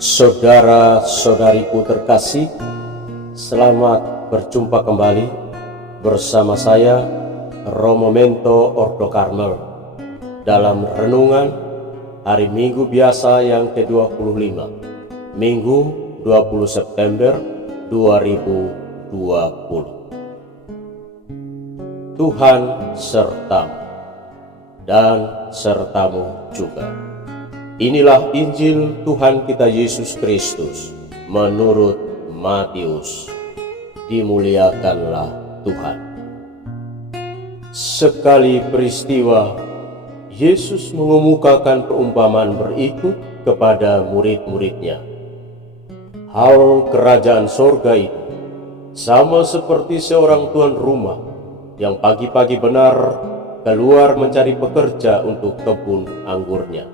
Saudara-saudariku terkasih, selamat berjumpa kembali bersama saya, Romo Mento Ordo Karmel, dalam renungan hari Minggu biasa yang ke-25, Minggu 20 September 2020. Tuhan sertamu dan sertamu juga. Inilah Injil Tuhan kita Yesus Kristus menurut Matius. Dimuliakanlah Tuhan. Sekali peristiwa, Yesus mengemukakan perumpamaan berikut kepada murid-muridnya. Hal kerajaan sorga itu sama seperti seorang tuan rumah yang pagi-pagi benar keluar mencari pekerja untuk kebun anggurnya.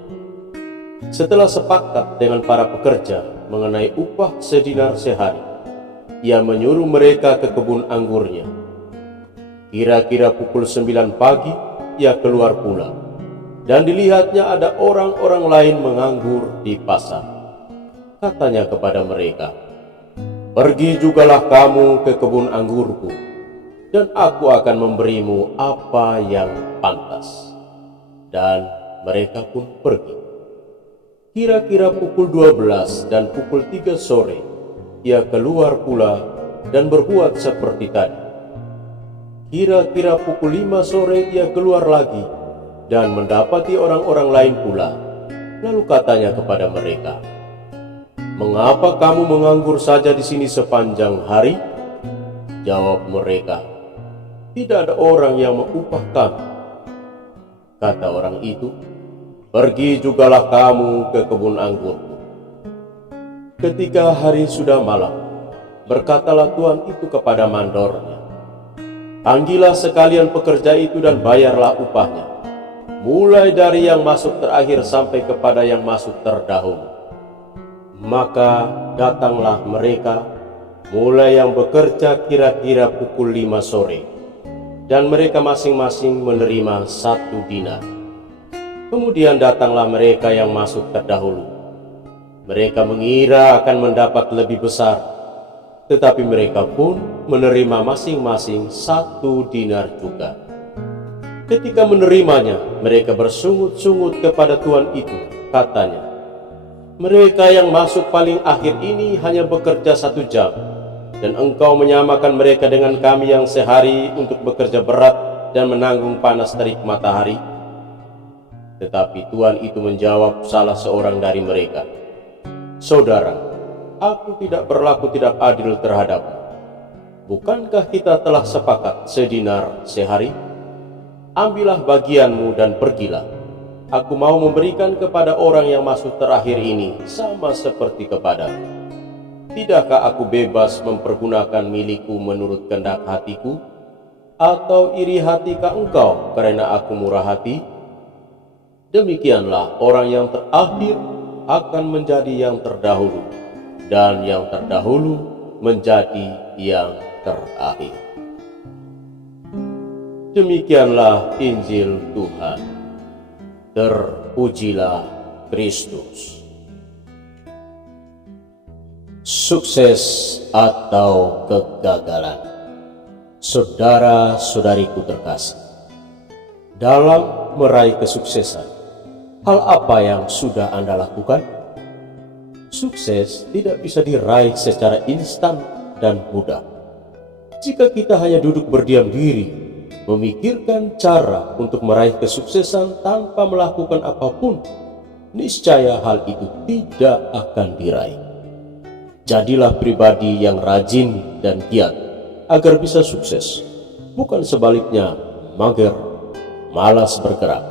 Setelah sepakat dengan para pekerja mengenai upah sedinar sehari, ia menyuruh mereka ke kebun anggurnya. Kira-kira pukul 9 pagi, ia keluar pula, dan dilihatnya ada orang-orang lain menganggur di pasar. Katanya kepada mereka, "Pergi jugalah kamu ke kebun anggurku, dan aku akan memberimu apa yang pantas." Dan mereka pun pergi. Kira-kira pukul 12 dan pukul 3 sore, ia keluar pula dan berbuat seperti tadi. Kira-kira pukul 5 sore ia keluar lagi dan mendapati orang-orang lain pula. Lalu katanya kepada mereka, "Mengapa kamu menganggur saja di sini sepanjang hari?" Jawab mereka, "Tidak ada orang yang mengupah kami." Kata orang itu, "Pergi jugalah kamu ke kebun anggurku." Ketika hari sudah malam, berkatalah tuan itu kepada mandornya, "Panggillah sekalian pekerja itu dan bayarlah upahnya, mulai dari yang masuk terakhir sampai kepada yang masuk terdahulu." Maka datanglah mereka, mulai yang bekerja kira-kira pukul 5 sore, dan mereka masing-masing menerima 1 dinar. Kemudian datanglah mereka yang masuk terdahulu. Mereka mengira akan mendapat lebih besar, tetapi mereka pun menerima masing-masing 1 dinar juga. Ketika menerimanya, mereka bersungut-sungut kepada tuan itu. Katanya, "Mereka yang masuk paling akhir ini hanya bekerja 1 jam, dan engkau menyamakan mereka dengan kami yang sehari untuk bekerja berat dan menanggung panas terik matahari." Tetapi tuan itu menjawab salah seorang dari mereka, "Saudara, aku tidak berlaku tidak adil terhadapmu. Bukankah kita telah sepakat sedinar sehari? Ambillah bagianmu dan pergilah. Aku mau memberikan kepada orang yang masuk terakhir ini sama seperti kepadamu. Tidakkah aku bebas mempergunakan milikku menurut kehendak hatiku? Atau iri hatikah engkau karena aku murah hati?" Demikianlah orang yang terakhir akan menjadi yang terdahulu, dan yang terdahulu menjadi yang terakhir. Demikianlah Injil Tuhan. Terpujilah Kristus. Sukses atau kegagalan. Saudara-saudariku terkasih, dalam meraih kesuksesan, hal apa yang sudah Anda lakukan? Sukses tidak bisa diraih secara instan dan mudah. Jika kita hanya duduk berdiam diri, memikirkan cara untuk meraih kesuksesan tanpa melakukan apapun, niscaya hal itu tidak akan diraih. Jadilah pribadi yang rajin dan giat agar bisa sukses, bukan sebaliknya mager, malas bergerak,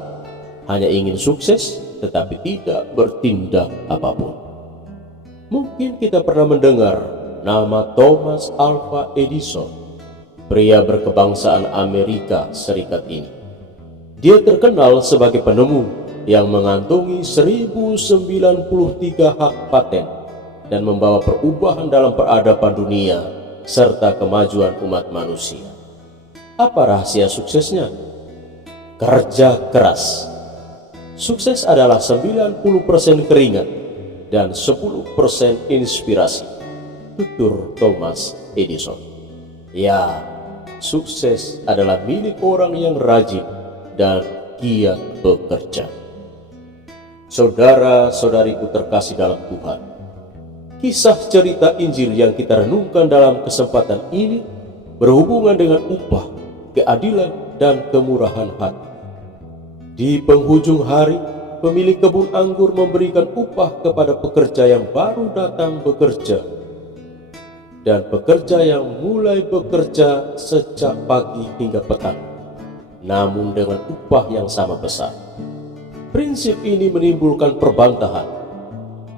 hanya ingin sukses tetapi tidak bertindak apapun. Mungkin kita pernah mendengar nama Thomas Alva Edison, pria berkebangsaan Amerika Serikat ini. Dia terkenal sebagai penemu yang mengantongi 1093 hak paten dan membawa perubahan dalam peradaban dunia serta kemajuan umat manusia. Apa rahasia suksesnya? kerja keras. Sukses adalah 90% keringat dan 10% inspirasi. Tutur Thomas Edison. Ya, sukses adalah milik orang yang rajin dan giat bekerja. Saudara-saudariku terkasih dalam Tuhan, kisah cerita Injil yang kita renungkan dalam kesempatan ini berhubungan dengan upah, keadilan, dan kemurahan hati. Di penghujung hari, pemilik kebun anggur memberikan upah kepada pekerja yang baru datang bekerja dan pekerja yang mulai bekerja sejak pagi hingga petang, namun dengan upah yang sama besar. Prinsip ini menimbulkan perbantahan.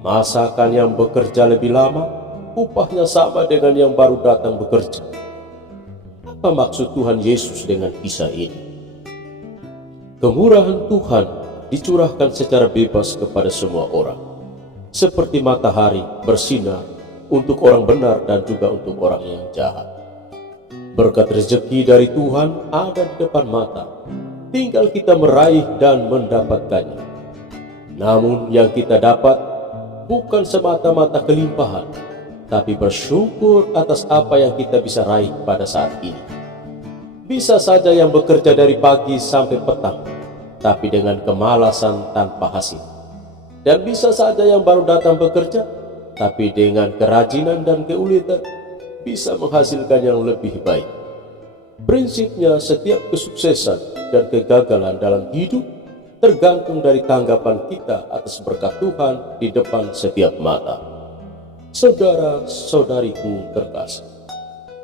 Masakan yang bekerja lebih lama, upahnya sama dengan yang baru datang bekerja. Apa maksud Tuhan Yesus dengan kisah ini? Kemurahan Tuhan dicurahkan secara bebas kepada semua orang, seperti matahari bersinar untuk orang benar dan juga untuk orang yang jahat. Berkat rezeki dari Tuhan ada di depan mata, tinggal kita meraih dan mendapatkannya. Namun yang kita dapat bukan semata-mata kelimpahan, tapi bersyukur atas apa yang kita bisa raih pada saat ini. Bisa saja yang bekerja dari pagi sampai petang, tapi dengan kemalasan tanpa hasil. Dan bisa saja yang baru datang bekerja, tapi dengan kerajinan dan keuletan bisa menghasilkan yang lebih baik. Prinsipnya, setiap kesuksesan dan kegagalan dalam hidup tergantung dari tanggapan kita atas berkat Tuhan di depan setiap mata. Saudara-saudariku terkasih,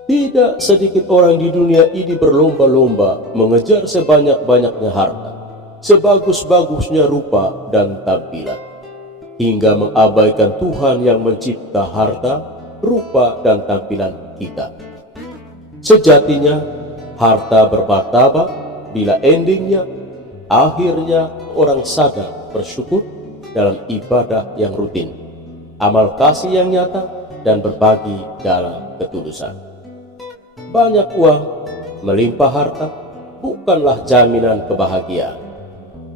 tidak sedikit orang di dunia ini berlomba-lomba mengejar sebanyak-banyaknya harta, sebagus-bagusnya rupa dan tampilan, hingga mengabaikan Tuhan yang mencipta harta, rupa, dan tampilan kita. Sejatinya, harta bermartabat bila endingnya, akhirnya orang sadar bersyukur dalam ibadah yang rutin, amal kasih yang nyata, dan berbagi dalam ketulusan. Banyak uang, melimpah harta, bukanlah jaminan kebahagiaan.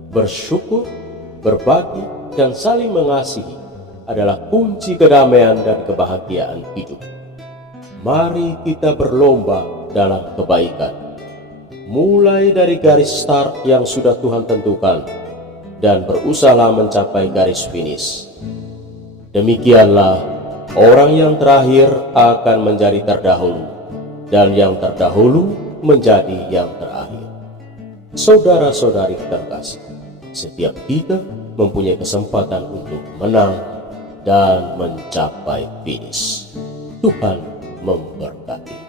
Bersyukur, berbagi, dan saling mengasihi adalah kunci kedamaian dan kebahagiaan hidup. Mari kita berlomba dalam kebaikan, mulai dari garis start yang sudah Tuhan tentukan, dan berusaha mencapai garis finish. Demikianlah, orang yang terakhir akan menjadi terdahulu, dan yang terdahulu menjadi yang terakhir. Saudara-saudari terkasih, setiap kita mempunyai kesempatan untuk menang dan mencapai finish. Tuhan memberkati.